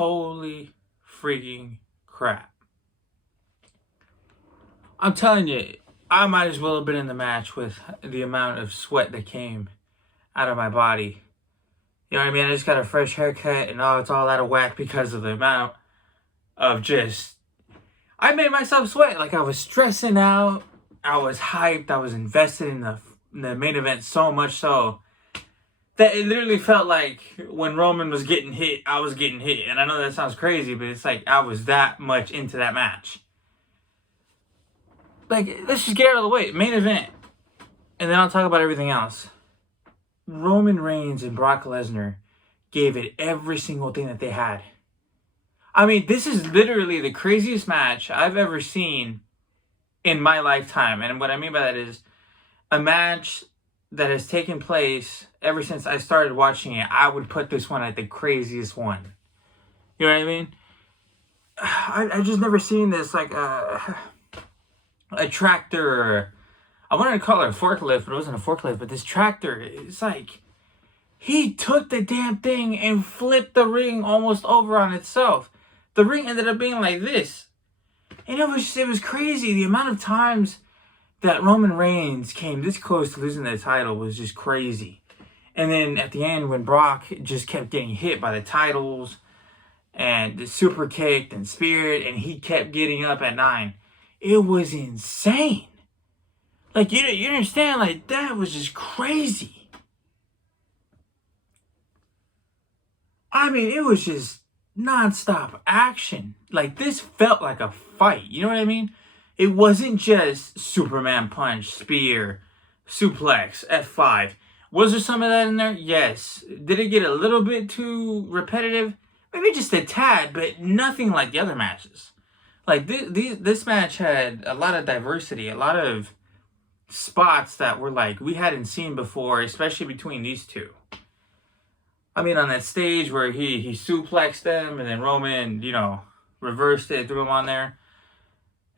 Holy freaking crap. I'm telling you, I might as well have been in the match with the amount of sweat that came out of my body. You know what I mean? I just got a fresh haircut and it's all out of whack because of the amount of just... I made myself sweat. Like, I was stressing out. I was hyped. I was invested in the main event so much so that it literally felt like when Roman was getting hit, I was getting hit. And I know that sounds crazy, but it's like I was that much into that match. Like, let's just get out of the way. Main event. And then I'll talk about everything else. Roman Reigns and Brock Lesnar gave it every single thing that they had. I mean, this is literally the craziest match I've ever seen in my lifetime. And what I mean by that is a match that has taken place ever since I started watching it. I would put this one at the craziest one. You know what I mean? I just never seen this, like a tractor. I wanted to call it a forklift, but it wasn't a forklift. But this tractor, it's like he took the damn thing and flipped the ring almost over on itself. The ring ended up being like this. And it was crazy. The amount of times that Roman Reigns came this close to losing the title was just crazy. And then at the end, when Brock just kept getting hit by the titles and the super kicked and speared, and he kept getting up at 9, it was insane. Like, you understand? Like, that was just crazy. I mean, it was just non-stop action. Like, this felt like a fight. You know what I mean? It wasn't just Superman punch, spear, suplex, F5. Was there some of that in there? Yes. Did it get a little bit too repetitive? Maybe just a tad, but nothing like the other matches. Like, this match had a lot of diversity, a lot of spots that were like we hadn't seen before, especially between these two. I mean, on that stage where he suplexed them and then Roman, reversed it, threw him on there.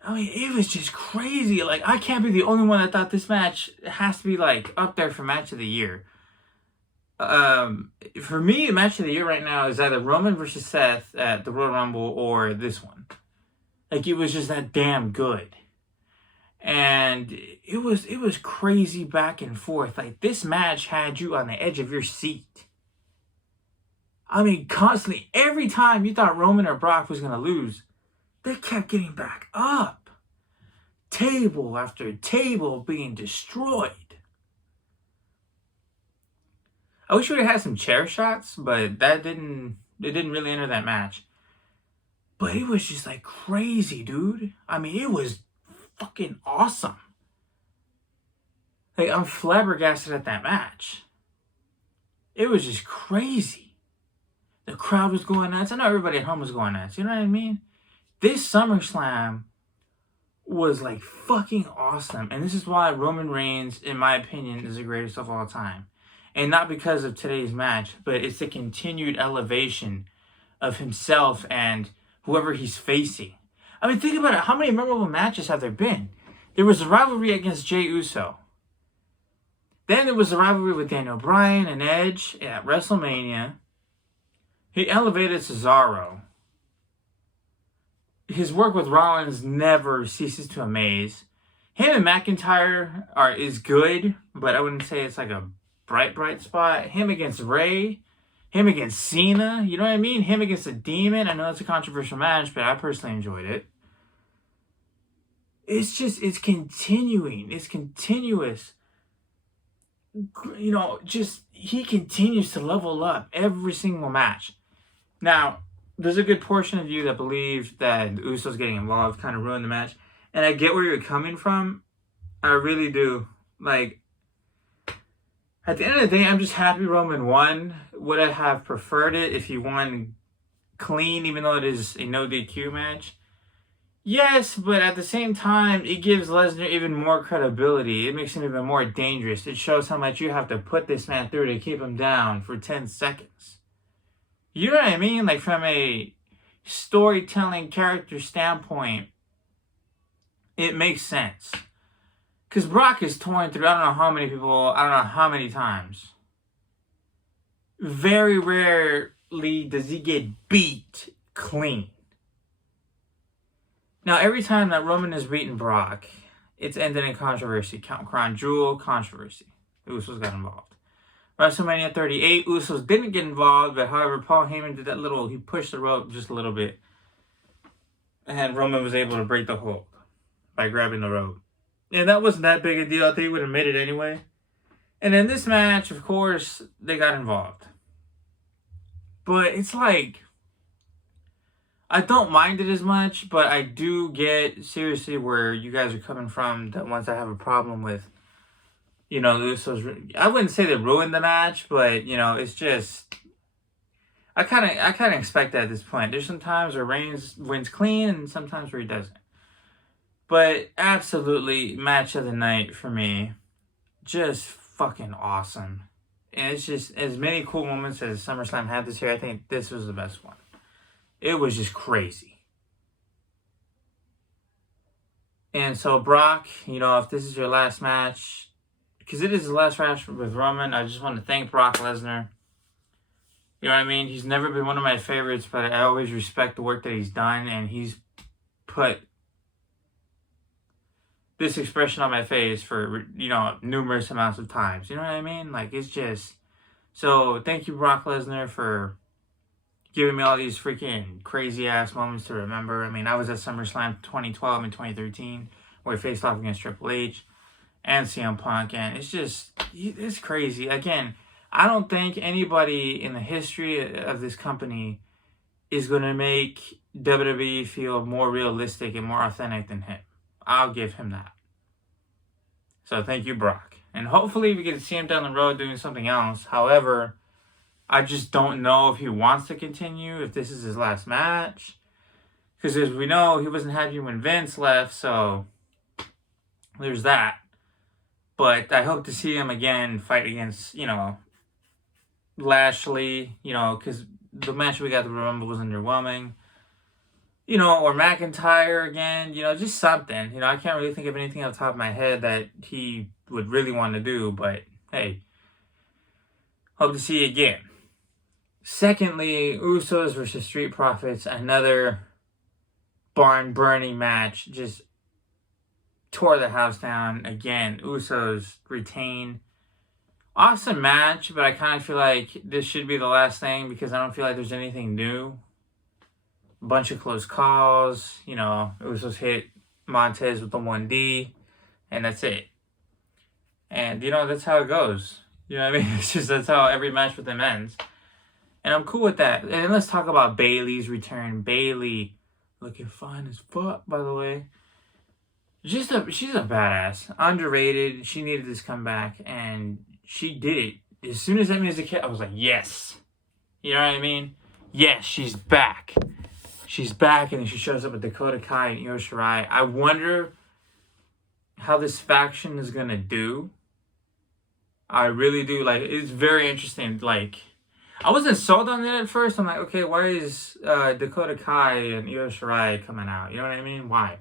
I mean, it was just crazy. Like, I can't be the only one that thought this match has to be, like, up there for match of the year. For me, match of the year right now is either Roman versus Seth at the Royal Rumble or this one. Like, it was just that damn good. And it was crazy back and forth. Like, this match had you on the edge of your seat. I mean, constantly, every time you thought Roman or Brock was going to lose, they kept getting back up. Table after table being destroyed. I wish we would have had some chair shots, but it didn't really enter that match. But it was just like crazy, dude. I mean, it was fucking awesome. Like, I'm flabbergasted at that match. It was just crazy. The crowd was going nuts. I know everybody at home was going nuts. You know what I mean? This SummerSlam was like fucking awesome. And this is why Roman Reigns, in my opinion, is the greatest of all time. And not because of today's match, but it's the continued elevation of himself and whoever he's facing. I mean, think about it. How many memorable matches have there been? There was a rivalry against Jey Uso. Then there was a rivalry with Daniel Bryan and Edge at WrestleMania. He elevated Cesaro. His work with Rollins never ceases to amaze. Him and McIntyre is good, but I wouldn't say it's like a bright spot. Him against Ray. Him against Cena. You know what I mean? Him against the Demon. I know it's a controversial match, but I personally enjoyed it. It's continuing. It's continuous. He continues to level up every single match. Now, there's a good portion of you that believe that the Usos getting involved kind of ruined the match. And I get where you're coming from. I really do. Like, at the end of the day, I'm just happy Roman won. Would I have preferred it if he won clean, even though it is a no DQ match? Yes, but at the same time, it gives Lesnar even more credibility. It makes him even more dangerous. It shows how much you have to put this man through to keep him down for 10 seconds. You know what I mean? Like, from a storytelling character standpoint, it makes sense. Because Brock is torn through I don't know how many people, I don't know how many times. Very rare rarely does he get beat clean. Now, every time that Roman has beaten Brock, it's ended in controversy. Crown Jewel, controversy. Usos got involved. WrestleMania 38, Usos didn't get involved, but however, Paul Heyman did that he pushed the rope just a little bit. And Roman was able to break the hold by grabbing the rope. And that wasn't that big a deal. I think he would have made it anyway. And in this match, of course, they got involved. But it's like, I don't mind it as much, but I do get seriously where you guys are coming from, the ones that have a problem with, the Usos. I wouldn't say they ruined the match, but, it's just, I kind of expect that at this point. There's some times where Reigns wins clean and sometimes where he doesn't. But absolutely, match of the night for me. Just fucking awesome. And it's just, as many cool moments as SummerSlam had this year, I think this was the best one. It was just crazy. And so Brock, if this is your last match, because it is the last match with Roman, I just want to thank Brock Lesnar. You know what I mean? He's never been one of my favorites, but I always respect the work that he's done, and he's put this expression on my face for, numerous amounts of times. You know what I mean? Like, it's just... So, thank you, Brock Lesnar, for giving me all these freaking crazy-ass moments to remember. I mean, I was at SummerSlam 2012 and 2013, where he faced off against Triple H and CM Punk, and it's crazy. Again, I don't think anybody in the history of this company is going to make WWE feel more realistic and more authentic than him. I'll give him that. So thank you, Brock. And hopefully we get to see him down the road doing something else. However, I just don't know if he wants to continue, if this is his last match. Because as we know, he wasn't happy when Vince left, so there's that. But I hope to see him again fight against, Lashley, because the match we got to remember was underwhelming. Or McIntyre again, just something. I can't really think of anything off the top of my head that he would really want to do, but hey, hope to see you again. Secondly, Usos versus Street Profits, another barn-burning match, just tore the house down. Again, Usos retain. Awesome match, but I kind of feel like this should be the last thing because I don't feel like there's anything new. Bunch of close calls, Usos hit Montez with the 1D, and that's it. And, that's how it goes. You know what I mean? It's just, that's how every match with them ends. And I'm cool with that. And let's talk about Bayley's return. Bayley, looking fine as fuck, by the way. She's a badass. Underrated. She needed this comeback, and she did it. As soon as that music hit, I was like, yes. You know what I mean? Yes, she's back. She's back, and then she shows up with Dakota Kai and Io Shirai. I wonder how this faction is going to do. I really do. It's very interesting. I wasn't sold on it at first. I'm like, okay, why is Dakota Kai and Io Shirai coming out? You know what I mean? Why?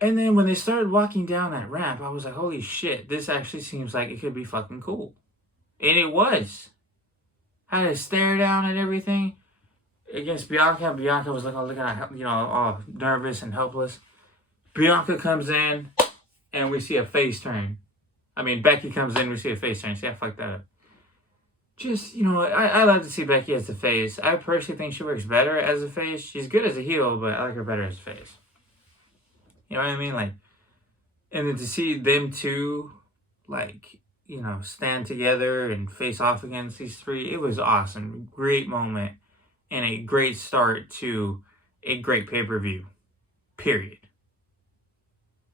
And then when they started walking down that ramp, I was like, holy shit, this actually seems like it could be fucking cool. And it was. I had to stare down at everything. Against Bianca. Bianca was looking all nervous and helpless. Bianca comes in, and we see a face turn. I mean, Becky comes in, we see a face turn. See, I fucked that up. Just, I love to see Becky as a face. I personally think she works better as a face. She's good as a heel, but I like her better as a face. You know what I mean? And then to see them two, stand together and face off against these three, it was awesome. Great moment. And a great start to a great pay-per-view. Period.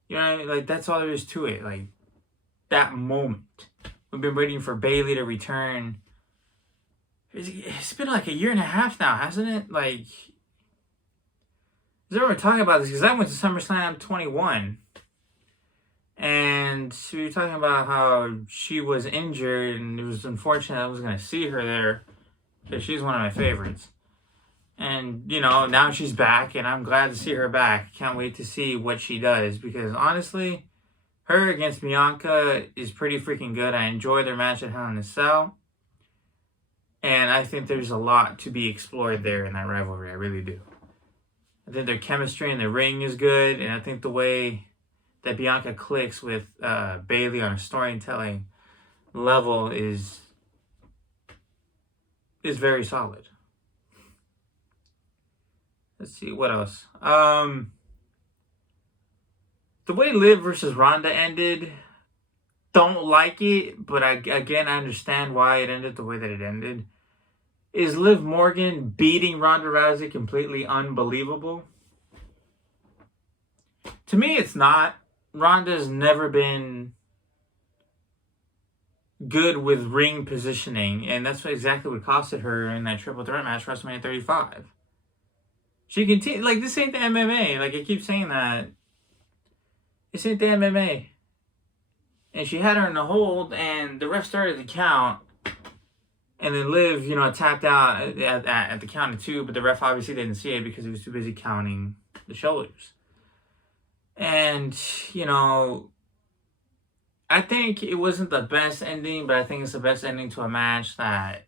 You know what I mean? That's all there is to it. That moment. We've been waiting for Bayley to return. It's been a year and a half now, hasn't it? We're talking about this because I went to SummerSlam 21. And we were talking about how she was injured and it was unfortunate I was going to see her there because she's one of my favorites. And, now she's back, and I'm glad to see her back. Can't wait to see what she does, because honestly, her against Bianca is pretty freaking good. I enjoyed their match at Hell in a Cell. And I think there's a lot to be explored there in that rivalry. I really do. I think their chemistry in the ring is good. And I think the way that Bianca clicks with Bayley on a storytelling level is very solid. Let's see, what else? The way Liv versus Ronda ended, don't like it, but I understand why it ended the way that it ended. Is Liv Morgan beating Ronda Rousey completely unbelievable? To me, it's not. Ronda's never been good with ring positioning, and that's exactly what costed her in that triple threat match, WrestleMania 35. She continued, like, this ain't the MMA. Like, I keep saying that. This ain't the MMA. And she had her in the hold, and the ref started to count. And then Liv, tapped out at the count of 2, but the ref obviously didn't see it because he was too busy counting the shoulders. And, I think it wasn't the best ending, but I think it's the best ending to a match that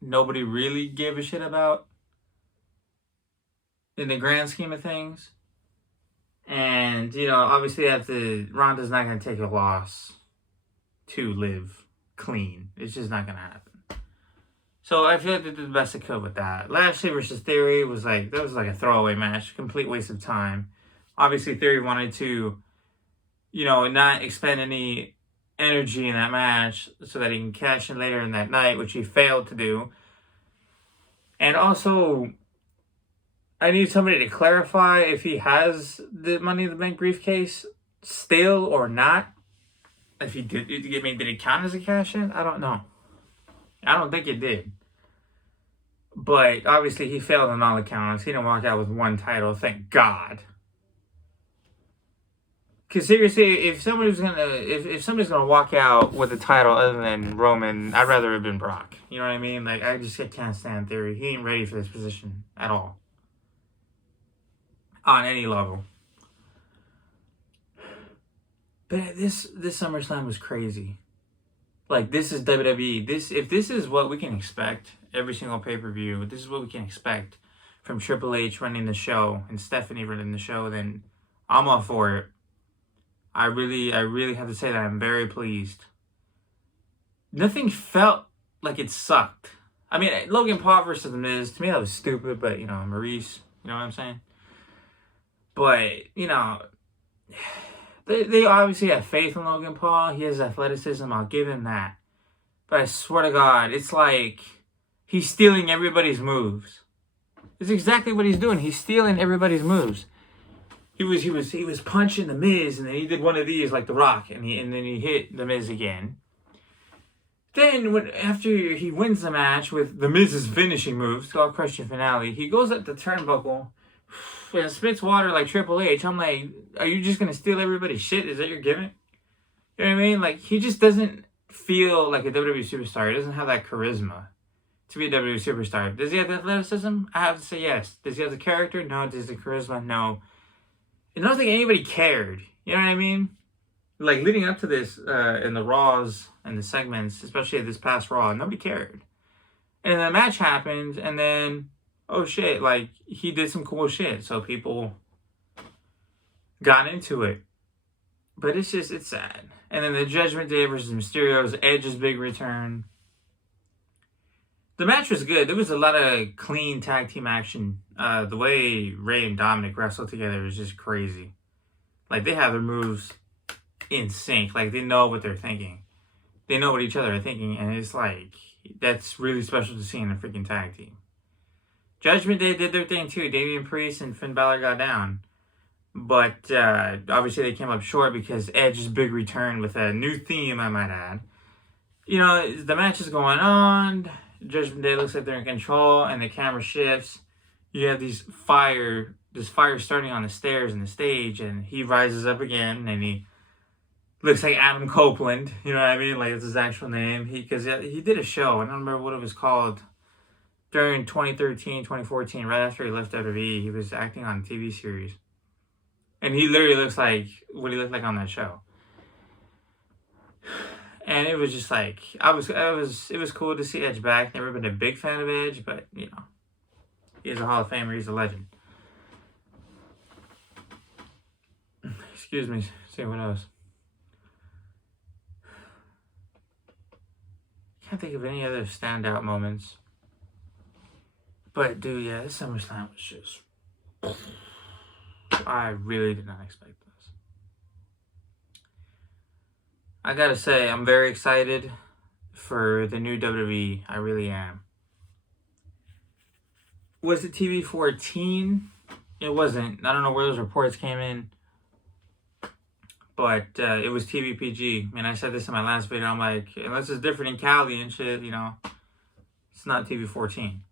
nobody really gave a shit about in the grand scheme of things. And, obviously Ronda's not going to take a loss to Liv clean. It's just not going to happen. So I feel like they did the best they could with that. Lashley versus Theory was like a throwaway match, complete waste of time. Obviously Theory wanted to, not expend any energy in that match so that he can cash in later in that night, which he failed to do. And also, I need somebody to clarify if he has the Money in the Bank briefcase still or not. If he did it count as a cash-in? I don't know. I don't think it did. But obviously he failed on all accounts. He didn't walk out with one title, thank God. Because seriously, if somebody's gonna walk out with a title other than Roman, I'd rather have been Brock. You know what I mean? Like, I can't stand Theory. He ain't ready for this position at all. On any level. But this SummerSlam was crazy. Like, this is WWE. If this is what we can expect every single pay-per-view, this is what we can expect from Triple H running the show and Stephanie running the show, then I'm all for it. I really have to say that I'm very pleased. Nothing felt like it sucked. I mean, Logan Paul versus The Miz, to me that was stupid, but, Maurice, you know what I'm saying? But, they obviously have faith in Logan Paul. He has athleticism. I'll give him that. But I swear to God, it's like he's stealing everybody's moves. It's exactly what he's doing. He's stealing everybody's moves. He was punching The Miz, and then he did one of these like The Rock, and then he hit The Miz again. Then after he wins the match with The Miz's finishing moves, Skull Crushing Finale, he goes up the turnbuckle and spits water like Triple H. I'm like, are you just gonna steal everybody's shit? Is that your gimmick? You know what I mean? Like, he just doesn't feel like a WWE superstar. He doesn't have that charisma to be a WWE superstar. Does he have the athleticism? I have to say yes. Does he have the character? No. Does the charisma? No. I don't think anybody cared. You know what I mean? Like, leading up to this, in the Raws and the segments, especially this past Raw, nobody cared. And then the match happened, and then, oh shit, like, he did some cool shit, so people got into it. But it's sad. And then the Judgment Day versus Mysterio's Edge's big return. The match was good. There was a lot of clean tag team action. The way Rey and Dominic wrestled together was just crazy. Like, they have their moves in sync. Like, they know what they're thinking. They know what each other are thinking, and it's like, that's really special to see in a freaking tag team. Judgment Day did their thing too. Damian Priest and Finn Balor got down. But obviously they came up short because Edge's big return with a new theme, I might add. The match is going on. Judgment Day looks like they're in control, and the camera shifts. You have this fire starting on the stairs in the stage, and he rises up again, and he looks like Adam Copeland. You know what I mean? Like, it's his actual name. Because he did a show. I don't remember what it was called. During 2013, 2014, right after he left WWE, he was acting on a TV series. And he literally looks like what he looked like on that show. And it was just like, it was cool to see Edge back. Never been a big fan of Edge, but, you know, he's a Hall of Famer. He's a legend. Excuse me. See what else. Can't think of any other standout moments. But, dude, yeah, this SummerSlam was just... I really did not expect this. I gotta say, I'm very excited for the new WWE. I really am. Was it TV 14? It wasn't. I don't know where those reports came in. But it was TV PG. And I said this in my last video. I'm like, unless it's different in Cali and shit, you know, it's not TV 14.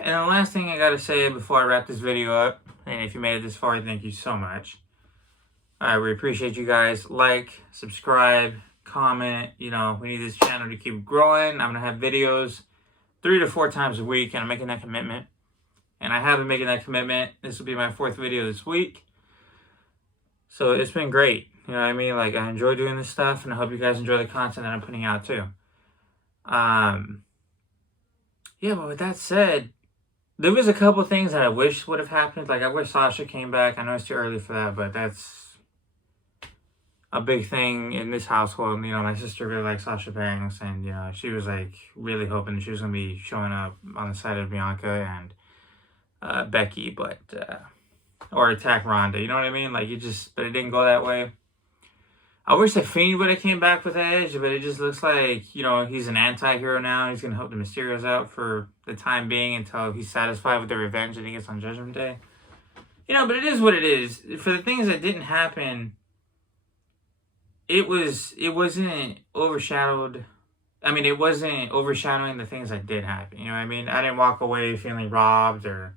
And the last thing I gotta say before I wrap this video up, and if you made it this far, thank you so much. We appreciate you guys. Like, subscribe, comment. You know, we need this channel to keep growing. I'm gonna have videos 3 to 4 times a week, and I'm making that commitment. And I have been making that commitment. This will be my 4th video this week. So it's been great. You know what I mean? Like, I enjoy doing this stuff, and I hope you guys enjoy the content that I'm putting out too. Yeah, but with that said, there was a couple things that I wish would have happened. Like, I wish Sasha came back. I know it's too early for that, but that's a big thing in this household. You know, my sister really likes Sasha Banks, and, you know, she was, like, really hoping she was going to be showing up on the side of Bianca and Becky, but, or attack Ronda. You know what I mean? Like, but it didn't go that way. I wish the Fiend would have came back with Edge, but it just looks like, you know, he's an anti-hero now. He's going to help the Mysterios out for the time being until he's satisfied with the revenge that he gets on Judgment Day. You know, but it is what it is. For the things that didn't happen, it wasn't overshadowed. I mean, it wasn't overshadowing the things that did happen. You know what I mean? I didn't walk away feeling robbed or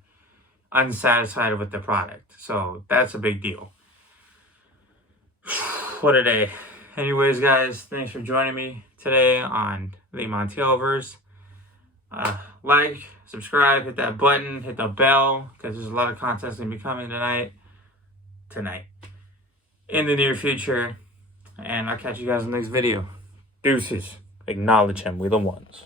unsatisfied with the product. So that's a big deal. What a day. Anyways, guys, thanks for joining me today on the Montielverse. Like, subscribe, hit that button, hit the bell, because there's a lot of content going to be coming tonight, in the near future. And I'll catch you guys in the next video. Deuces. Acknowledge him. We the ones.